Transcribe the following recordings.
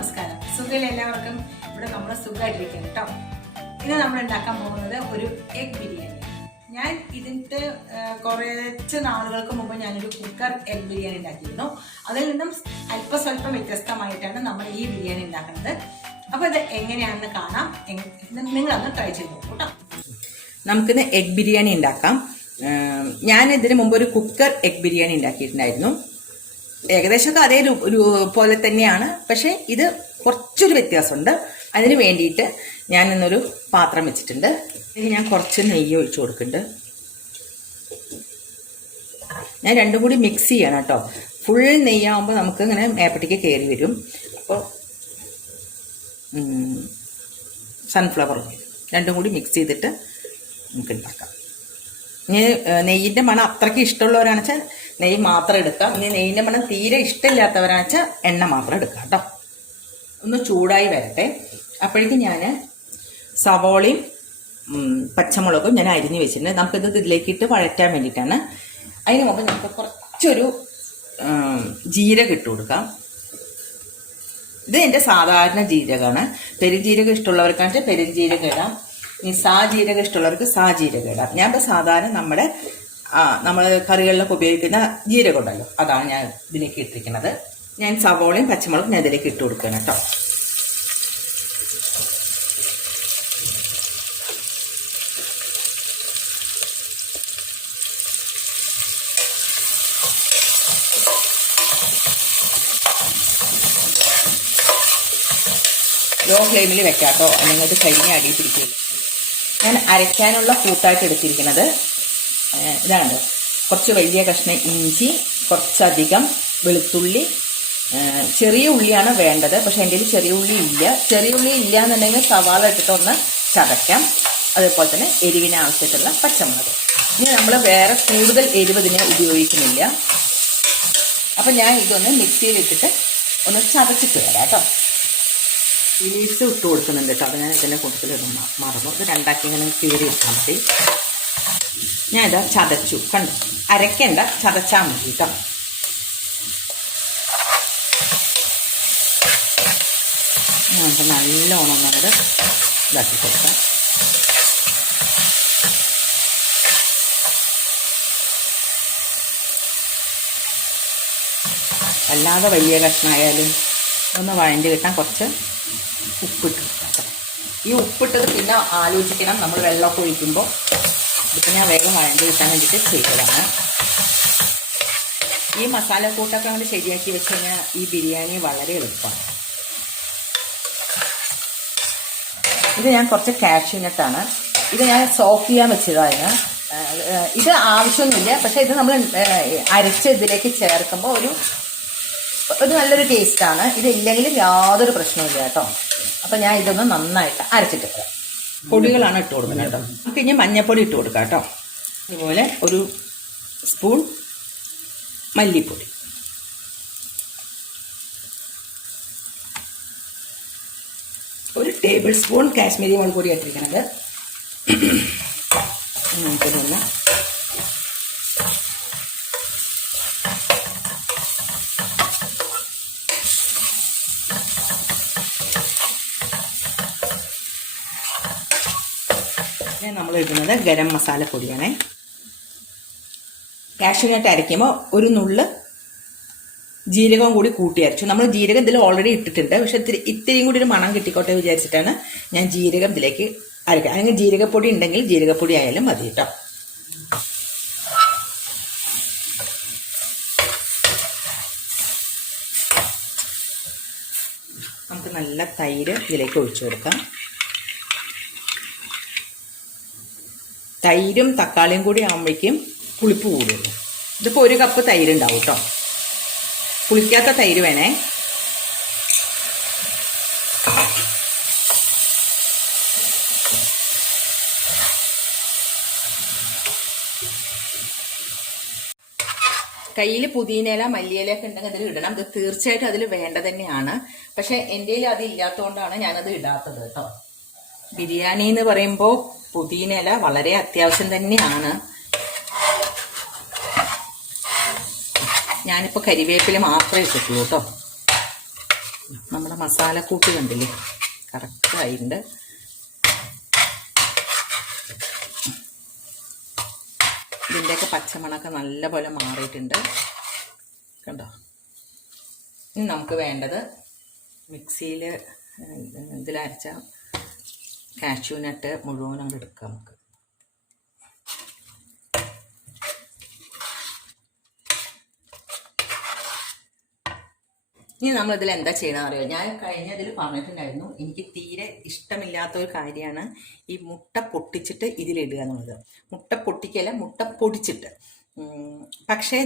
നമസ്കാരം. സുഖയിൽ എല്ലാവർക്കും ഇവിടെ നമ്മൾ സുഖമായിട്ടിരിക്കും കേട്ടോ. ഇന്ന് നമ്മൾ ഉണ്ടാക്കാൻ പോകുന്നത് ഒരു എഗ് ബിരിയാണി. ഞാൻ ഇതിൻ്റെ കുറച്ച് നാളുകൾക്ക് മുമ്പ് ഞാനൊരു കുക്കർ എഗ് ബിരിയാണി ഉണ്ടാക്കിയിരുന്നു. അതിൽ നിന്നും അല്പസ്വല്പം വ്യത്യസ്തമായിട്ടാണ് നമ്മൾ ഈ ബിരിയാണി ഉണ്ടാക്കുന്നത്. അപ്പോൾ ഇത് എങ്ങനെയാണെന്ന് കാണാം. നിങ്ങളൊന്ന് ട്രൈ ചെയ്ത് നോക്കൂ കേട്ടോ. നമുക്കിന്ന് എഗ് ബിരിയാണി ഉണ്ടാക്കാം. ഞാൻ ഇതിന് മുമ്പ് ഒരു കുക്കർ എഗ് ബിരിയാണി ഉണ്ടാക്കിയിട്ടുണ്ടായിരുന്നു. ഏകദേശമൊക്കെ അതേ പോലെ തന്നെയാണ്, പക്ഷെ ഇത് കുറച്ചൊരു വ്യത്യാസമുണ്ട്. അതിന് വേണ്ടിയിട്ട് ഞാൻ ഇന്നൊരു പാത്രം വെച്ചിട്ടുണ്ട്. ഇതിൽ ഞാൻ കുറച്ച് നെയ്യ് ഒഴിച്ചു കൊടുക്കുന്നുണ്ട്. ഞാൻ രണ്ടും കൂടി മിക്സ് ചെയ്യണം കേട്ടോ. ഫുൾ നെയ്യാകുമ്പോൾ നമുക്ക് ഇങ്ങനെ മേപ്പട്ടിക്ക് കയറി വരും. അപ്പോൾ സൺഫ്ലവർ ഓയിൽ രണ്ടും കൂടി മിക്സ് ചെയ്തിട്ട് നമുക്ക് ഉണ്ടാക്കാം. ഇനി നെയ്യിൻ്റെ മണം അത്രയ്ക്ക് ഇഷ്ടമുള്ളവരാണെന്ന് വെച്ചാൽ നെയ്യ് മാത്രം എടുക്കാം. ഇനി നെയ്യിൻ്റെ മണം തീരെ ഇഷ്ടമില്ലാത്തവരാണെന്ന് വെച്ചാൽ എണ്ണ മാത്രം എടുക്കാം കേട്ടോ. ഒന്ന് ചൂടായി വരട്ടെ. അപ്പോഴേക്കും ഞാൻ സവോളയും പച്ചമുളകും ഞാൻ അരിഞ്ഞ് വെച്ചിട്ടുണ്ട്. നമുക്കിത് ഇതിലേക്കിട്ട് വഴറ്റാൻ വേണ്ടിയിട്ടാണ്. അതിന് മുമ്പ് നമുക്ക് കുറച്ചൊരു ജീരകം ഇട്ട് കൊടുക്കാം. ഇത് എൻ്റെ സാധാരണ ജീരകമാണ്. പെരുംജീരകം ഇഷ്ടമുള്ളവർക്കാണെന്ന് വെച്ചാൽ പെരുംജീരകം ഇടാം. ഇനി സാജീരകം ഇഷ്ടമുള്ളവർക്ക് സാജീരകം ഇടാം. ഞാൻ ഇപ്പോൾ സാധാരണ നമ്മൾ കറികളിലൊക്കെ ഉപയോഗിക്കുന്ന ജീരകം ഉണ്ടല്ലോ, അതാണ് ഞാൻ ഇതിലേക്ക് ഇട്ടിരിക്കുന്നത്. ഞാൻ സവോളയും പച്ചമുളകും ഞാൻ ഇതിലേക്ക് ഇട്ട് കൊടുക്കണം കേട്ടോ. ലോ ഫ്ലെയിമിൽ വെക്കാം കേട്ടോ, അല്ലെങ്കിൽ കരിഞ്ഞ് അടിയിട്ടിരിക്കില്ല. ഞാൻ അരയ്ക്കാനുള്ള കൂട്ടായിട്ട് എടുത്തിരിക്കുന്നത് ഇതാണ്. കുറച്ച് വലിയ കഷ്ണം ഇഞ്ചി, കുറച്ചധികം വെളുത്തുള്ളി, ചെറിയ ഉള്ളിയാണ് വേണ്ടത്. പക്ഷെ എൻ്റെ കയ്യിൽ ചെറിയ ഉള്ളി ഇല്ല. ചെറിയ ഉള്ളി ഇല്ല എന്നുണ്ടെങ്കിൽ സവാള ഇട്ടിട്ടൊന്ന് ചതയ്ക്കാം. അതേപോലെ തന്നെ എരിവിന് ആവശ്യമായിട്ടുള്ള പച്ചമുളക്. ഇനി നമ്മൾ വേറെ കൂടുതൽ എരിവ് ഇതിനെ ഉപയോഗിക്കുന്നില്ല. അപ്പം ഞാൻ ഇതൊന്ന് മിക്സിയിലിട്ടിട്ട് ഒന്ന് ചതച്ചിട്ട് വരാം കേട്ടോ. ലീവ്സ് ഇട്ട് കൊടുക്കുന്നുണ്ട് കേട്ടോ. അത് ഞാൻ ഇതിൻ്റെ കൂട്ടത്തിൽ മറന്നു. ഇത് രണ്ടാക്കി ഇങ്ങനെ കീറി ഇട്ടാൽ മതി. ഞാൻ ഇതാ ചതച്ചു, കണ്ടു. അരയ്ക്കണ്ട, ചതച്ചാൽ മതി കേട്ടോ. നമുക്ക് നല്ലോണം ഒന്നങ്ങോട്ട് ഇതാക്കി കൊടുക്കാം. അല്ലാതെ വലിയ കഷ്ണമായാലും ഒന്ന് വഴഞ്ഞ് കിട്ടാൻ കുറച്ച് ഉപ്പിട്ട് കൊടുക്കാം. ഈ ഉപ്പിട്ടത് പിന്നെ ആലോചിക്കണം നമ്മൾ വെള്ളമൊക്കെ ഒഴിക്കുമ്പോൾ. ഇതിപ്പോൾ ഞാൻ വേഗം വഴഞ്ഞ് കിട്ടാൻ വേണ്ടിയിട്ട് ചെയ്തതാണ്. ഈ മസാലക്കൂട്ടൊക്കെ നമ്മൾ ശരിയാക്കി വെച്ച് കഴിഞ്ഞാൽ ഈ ബിരിയാണി വളരെ എളുപ്പമാണ്. ഇത് ഞാൻ കുറച്ച് കാഷ്യൂ നട്ടാണ്. ഇത് ഞാൻ സോക്ക് ചെയ്യാൻ വെച്ചതാണ്. ഇത് ആവശ്യമൊന്നുമില്ല, പക്ഷേ ഇത് നമ്മൾ അരച്ച് ഇതിലേക്ക് ചേർക്കുമ്പോൾ ഒരു നല്ലൊരു ടേസ്റ്റാണ്. ഇതില്ലെങ്കിലും യാതൊരു പ്രശ്നവുമില്ല കേട്ടോ. അപ്പം ഞാൻ ഇതൊന്ന് നന്നായിട്ട് അരച്ചിട്ട് തരാം. പൊടികളാണ് ഇട്ട് കൊടുക്കുന്നത് കേട്ടോ. നമുക്ക് ഇനി മഞ്ഞൾപ്പൊടി ഇട്ട് കൊടുക്കാം കേട്ടോ. അതുപോലെ ഒരു സ്പൂൺ മല്ലിപ്പൊടി, ഒരു ടേബിൾ സ്പൂൺ കാശ്മീരി മുളക് പൊടി ഇട്ടിരിക്കുന്നത്. നമുക്കിതൊന്ന് നമ്മൾ ഇടുന്നത് ഗരം മസാല പൊടിയാണ്. കാഷ്യൂ നട്ട് അരയ്ക്കുമ്പോൾ ഒരു നുള്ള് ജീരകവും കൂടി കൂട്ടി അരച്ചു. നമ്മൾ ജീരകം ഇതിൽ ഓൾറെഡി ഇട്ടിട്ടുണ്ട്, പക്ഷെ ഇത്തിരിയും കൂടി ഒരു മണം കിട്ടിക്കോട്ടെ വിചാരിച്ചിട്ടാണ് ഞാൻ ജീരകം ഇതിലേക്ക് അരയ്ക്കുക. അല്ലെങ്കിൽ ജീരകപ്പൊടി ഉണ്ടെങ്കിൽ ജീരകപ്പൊടി ആയാലും മതി കേട്ടോ. നമുക്ക് നല്ല തൈര് ഇതിലേക്ക് ഒഴിച്ചു കൊടുക്കാം. തൈരും തക്കാളിയും കൂടി ആകുമ്പോഴേക്കും പുളിപ്പ് കൂടുള്ളൂ. ഇതിപ്പോൾ ഒരു കപ്പ് തൈര് ഉണ്ടാവും കേട്ടോ. പുളിക്കാത്ത തൈര് വേണേ. കയ്യിൽ പുതിനയില മല്ലിയിലൊക്കെ ഉണ്ടെങ്കിൽ അതിൽ ഇടണം. ഇത് തീർച്ചയായിട്ടും അതിൽ വേണ്ട തന്നെയാണ്. പക്ഷെ എൻ്റെ കയ്യിൽ അത് ഇല്ലാത്തതുകൊണ്ടാണ് ഞാനത് ഇടാത്തത് കേട്ടോ. ബിരിയാണി എന്ന് പറയുമ്പോൾ പുതിനയില വളരെ അത്യാവശ്യം തന്നെയാണ്. ഞാനിപ്പോൾ കരിവേപ്പില മാത്രമേ ഇട്ടിട്ടുള്ളൂ കേട്ടോ. നമ്മുടെ മസാലക്കൂട്ട് കണ്ടില്ലേ, കറക്റ്റായിട്ടുണ്ട്. ഇതിൻ്റെയൊക്കെ പച്ചമണമൊക്കെ നല്ലപോലെ മാറിയിട്ടുണ്ട് കണ്ടോ. ഇനി നമുക്ക് വേണ്ടത് മിക്സിയിൽ ഇതിലരച്ച കാഷ്യൂ നട്ട് മുഴുവൻ അങ്ങ് എടുക്കാം നമുക്ക്. ഇനി നമ്മളിതിൽ എന്താ ചെയ്യണമെന്ന് അറിയോ, ഞാൻ കഴിഞ്ഞതിൽ പറഞ്ഞിട്ടുണ്ടായിരുന്നു എനിക്ക് തീരെ ഇഷ്ടമില്ലാത്ത ഒരു കാര്യമാണ് ഈ മുട്ട പൊട്ടിച്ചിട്ട് ഇതിലിടുക എന്നുള്ളത്. മുട്ട പൊട്ടിക്കല്ല, മുട്ട പൊടിച്ചിട്ട്. പക്ഷേ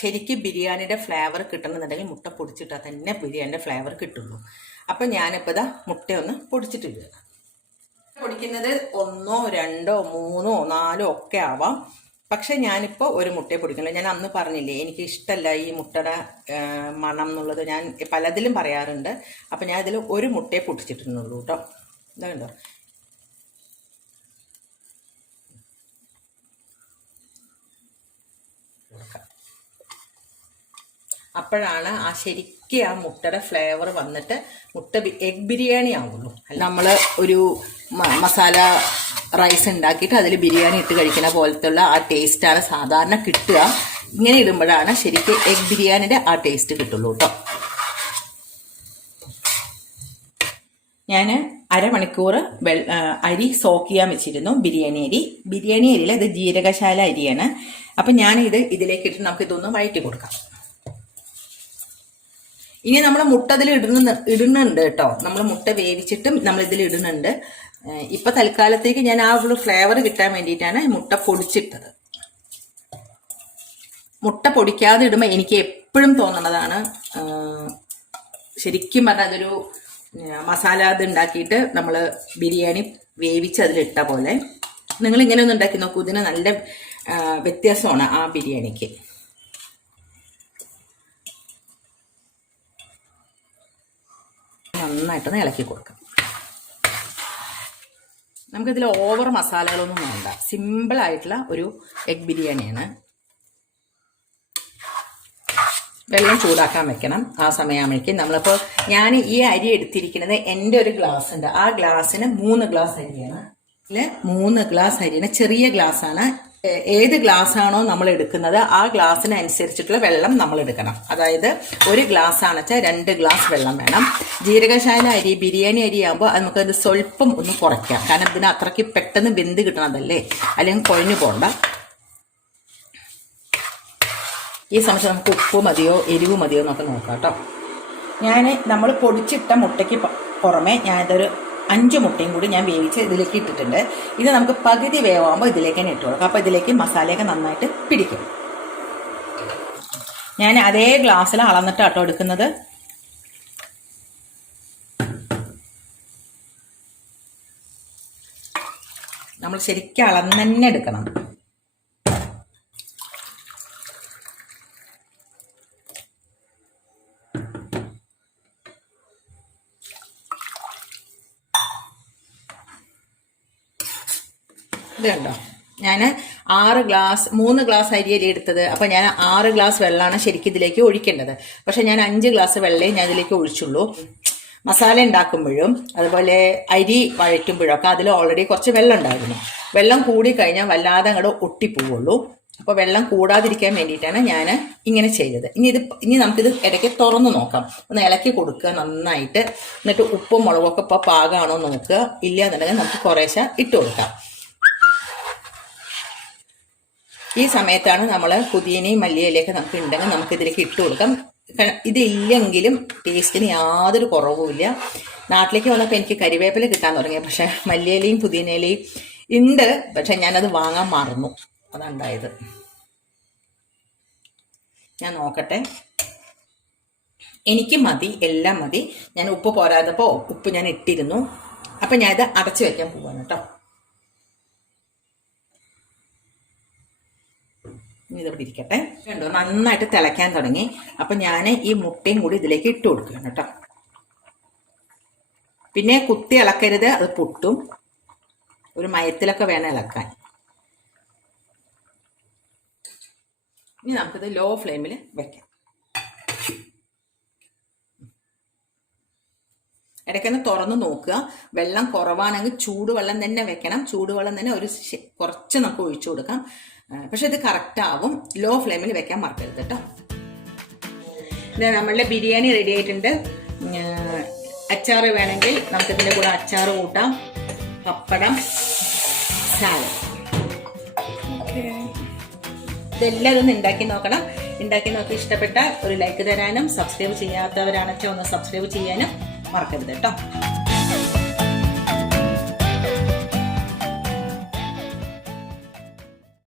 ശരിക്കും ബിരിയാണിയുടെ ഫ്ലേവർ കിട്ടണമെന്നുണ്ടെങ്കിൽ മുട്ട പൊടിച്ചിട്ടാൽ തന്നെ ബിരിയാണിയുടെ ഫ്ലേവർ കിട്ടുള്ളൂ. അപ്പം ഞാനിപ്പോൾ ഇതാ മുട്ടയൊന്ന് പൊടിച്ചിട്ടിടുക. പൊടിക്കുന്നത് 1, 2, 3, 4 ഒക്കെ ആവാം. പക്ഷെ ഞാനിപ്പോൾ ഒരു മുട്ടയെ പൊടിക്കണില്ല. ഞാൻ അന്ന് പറഞ്ഞില്ലേ എനിക്ക് ഇഷ്ടമല്ല ഈ മുട്ടയുടെ മണം എന്നുള്ളത്, ഞാൻ പലതിലും പറയാറുണ്ട്. അപ്പം ഞാൻ ഇതിൽ ഒരു മുട്ടയെ പൊടിച്ചിട്ടുള്ളൂ കേട്ടോ. ഇതുണ്ടോ, അപ്പോഴാണ് ആ ശരിക്കും ആ മുട്ടയുടെ ഫ്ലേവർ വന്നിട്ട് മുട്ട എഗ് ബിരിയാണി ആവുള്ളൂ. നമ്മൾ ഒരു മസാല റൈസ് ഉണ്ടാക്കിയിട്ട് അതിൽ ബിരിയാണി ഇട്ട് കഴിക്കുന്ന പോലത്തുള്ള ആ ടേസ്റ്റാണ് സാധാരണ കിട്ടുക. ഇങ്ങനെ ഇടുമ്പോഴാണ് ശരിക്കും എഗ് ബിരിയാണിയുടെ ആ ടേസ്റ്റ് കിട്ടുള്ളൂ കേട്ടോ. ഞാൻ അരമണിക്കൂർ അരി സോക്ക് ചെയ്യാൻ വെച്ചിരുന്നു, ബിരിയാണി അരിയിൽ ഇത് ജീരകശാല അരിയാണ്. അപ്പം ഞാനിത് ഇതിലേക്ക് ഇട്ട് നമുക്ക് ഇതൊന്ന് വഴറ്റി കൊടുക്കാം. ഇനി നമ്മൾ മുട്ട അതിൽ ഇടുന്നുണ്ട് കേട്ടോ. നമ്മൾ മുട്ട വേവിച്ചിട്ടും നമ്മൾ ഇതിൽ ഇടുന്നുണ്ട്. ഇപ്പൊ തൽക്കാലത്തേക്ക് ഞാൻ ആ ഒരു ഫ്ലേവർ കിട്ടാൻ വേണ്ടിയിട്ടാണ് മുട്ട പൊടിച്ചിട്ടത്. മുട്ട പൊടിക്കാതെ ഇടുമ്പോൾ എനിക്ക് എപ്പോഴും തോന്നുന്നതാണ്, ശരിക്കും പറഞ്ഞാൽ അതൊരു മസാല ഇത് ഉണ്ടാക്കിയിട്ട് നമ്മൾ ബിരിയാണി വേവിച്ച് അതിലിട്ട പോലെ. നിങ്ങൾ ഇങ്ങനെ ഒന്ന് ഉണ്ടാക്കി നോക്കൂ, ഇതിന് നല്ല വ്യത്യാസമാണ് ആ ബിരിയാണിക്ക്. നന്നായിട്ടൊന്ന് ഇളക്കി കൊടുക്കാം. നമുക്കിതിൽ ഓവർ മസാലകളൊന്നും വേണ്ട, സിമ്പിളായിട്ടുള്ള ഒരു എഗ് ബിരിയാണിയാണ്. വെള്ളം ചൂടാക്കാൻ വെക്കണം. ആ സമയമാകുമ്പോഴേക്കും നമ്മളിപ്പോൾ ഞാൻ ഈ അരി എടുത്തിരിക്കുന്നത് എൻ്റെ ഒരു ഗ്ലാസ് ഉണ്ട്, ആ ഗ്ലാസ്സിന് 3 ഗ്ലാസ് അരിയാണ്. ഇതിൽ 3 ഗ്ലാസ് അരിയാണ്, ചെറിയ ഗ്ലാസ്സാണ്. ഏത് ഗ്ലാസ് ആണോ നമ്മൾ എടുക്കുന്നത് ആ ഗ്ലാസ്സിനനുസരിച്ചിട്ടുള്ള വെള്ളം നമ്മൾ എടുക്കണം. അതായത് ഒരു ഗ്ലാസ് ആണെച്ചാൽ 2 ഗ്ലാസ് വെള്ളം വേണം. ജീരകശാല അരി ബിരിയാണി അരി ആകുമ്പോൾ നമുക്കത് സ്വല്പം ഒന്ന് കുറയ്ക്കാം, കാരണം ഇതിന് അത്രയ്ക്ക് പെട്ടെന്ന് വെന്ത് കിട്ടണതല്ലേ, അല്ലെങ്കിൽ കുഴഞ്ഞു പോകണ്ട. ഈ സമയത്ത് നമുക്ക് ഉപ്പ് മതിയോ എരിവ് മതിയോ എന്നൊക്കെ നോക്കാം കേട്ടോ. നമ്മൾ പൊടിച്ചിട്ട മുട്ടയ്ക്ക് പുറമെ ഞാനിതൊരു 5 മുട്ടയും കൂടി ഞാൻ വേവിച്ച് ഇതിലേക്ക് ഇട്ടിട്ടുണ്ട്. ഇത് നമുക്ക് പകുതി വേവാകുമ്പോൾ ഇതിലേക്ക് തന്നെ ഇട്ട് കൊടുക്കാം. അപ്പോൾ ഇതിലേക്ക് മസാലയൊക്കെ നന്നായിട്ട് പിടിക്കും. ഞാൻ അതേ ഗ്ലാസ്സിൽ അളന്നിട്ട് കേട്ടോ എടുക്കുന്നത്. നമ്മൾ ശരിക്കും അളന്ന് തന്നെ എടുക്കണം. ഇത് കണ്ടോ, ഞാൻ 3 ഗ്ലാസ് അരിയരി എടുത്തത്. അപ്പം ഞാൻ 6 ഗ്ലാസ് വെള്ളമാണ് ശരിക്കും ഇതിലേക്ക് ഒഴിക്കേണ്ടത്. പക്ഷെ ഞാൻ 5 ഗ്ലാസ് വെള്ളമേ ഞാൻ ഇതിലേക്ക് ഒഴിച്ചുള്ളൂ. മസാല ഉണ്ടാക്കുമ്പോഴും അതുപോലെ അരി വഴറ്റുമ്പോഴൊക്കെ അതിൽ ഓൾറെഡി കുറച്ച് വെള്ളം ഉണ്ടായിരുന്നു. വെള്ളം കൂടി കഴിഞ്ഞാൽ വല്ലാതെ അങ്ങോട്ട് ഒട്ടിപ്പോവുള്ളൂ. അപ്പോൾ വെള്ളം കൂടാതിരിക്കാൻ വേണ്ടിയിട്ടാണ് ഞാൻ ഇങ്ങനെ ചെയ്തത്. ഇനി നമുക്കിത് ഇടയ്ക്ക് തുറന്ന് നോക്കാം, ഒന്ന് ഇളക്കി കൊടുക്കുക നന്നായിട്ട്. എന്നിട്ട് ഉപ്പും മുളകൊക്കെ ഇപ്പോൾ പാകമാണോ നോക്കുക. ഇല്ല എന്നുണ്ടെങ്കിൽ നമുക്ക് കുറേശ്ശെ ഇട്ട് കൊടുക്കാം. ഈ സമയത്താണ് നമ്മൾ പുതിയനയും മല്ലിയിലയൊക്കെ നമുക്ക് ഉണ്ടെങ്കിൽ നമുക്ക് ഇതിലേക്ക് ഇട്ട് കൊടുക്കാം. ഇതില്ലെങ്കിലും ടേസ്റ്റിന് യാതൊരു കുറവുമില്ല. നാട്ടിലേക്ക് വന്നപ്പോൾ എനിക്ക് കരിവേപ്പില കിട്ടാൻ തുടങ്ങി, പക്ഷെ മല്ലിയിലയും പുതിയനയിലയും ഉണ്ട്, പക്ഷെ ഞാനത് വാങ്ങാൻ മറന്നു, അതുണ്ടായത്. ഞാൻ നോക്കട്ടെ, എനിക്ക് മതി, എല്ലാം മതി. ഞാൻ ഉപ്പ് പോരാതപ്പോൾ ഉപ്പ് ഞാൻ ഇട്ടിരുന്നു. അപ്പം ഞാനിത് അടച്ചു വയ്ക്കാൻ പോവാണ് കേട്ടോ. ഇതിവിടെ ഇരിക്കട്ടെ. കണ്ടോ, നന്നായിട്ട് തിളയ്ക്കാൻ തുടങ്ങി. അപ്പം ഞാൻ ഈ മുട്ടയും കൂടി ഇതിലേക്ക് ഇട്ട് കൊടുക്കുകയാണ് കേട്ടോ. പിന്നെ കുത്തി ഇളക്കരുത്, അത് പൊട്ടും. ഒരു മയത്തിലൊക്കെ വേണം ഇളക്കാൻ. ഇനി നമുക്കിത് ലോ ഫ്ലെയിമിൽ വെക്കാം. ഇടയ്ക്കൊന്ന് തുറന്ന് നോക്കുക. വെള്ളം കുറവാണെങ്കിൽ ചൂടുവെള്ളം തന്നെ വെക്കണം. ചൂടുവെള്ളം തന്നെ കുറച്ച് നമുക്ക് ഒഴിച്ചു കൊടുക്കാം. പക്ഷെ ഇത് കറക്റ്റ് ആവും. ലോ ഫ്ലെയിമിൽ വെക്കാൻ മറക്കരുത് കേട്ടോ. നമ്മളുടെ ബിരിയാണി റെഡി ആയിട്ടുണ്ട്. അച്ചാറ് വേണമെങ്കിൽ നമുക്കിതിൻ്റെ കൂടെ അച്ചാറ് കൂട്ടാം, പപ്പടം, സാലഡ്. ഇതെല്ലാം ഒന്ന് ഉണ്ടാക്കി നോക്കണം. ഉണ്ടാക്കി നോക്കി ഇഷ്ടപ്പെട്ട ഒരു ലൈക്ക് തരാനും സബ്സ്ക്രൈബ് ചെയ്യാത്തവരാണെന്ന് വെച്ചാൽ ഒന്ന് സബ്സ്ക്രൈബ് ചെയ്യാനും മറക്കരുത് കേട്ടോ.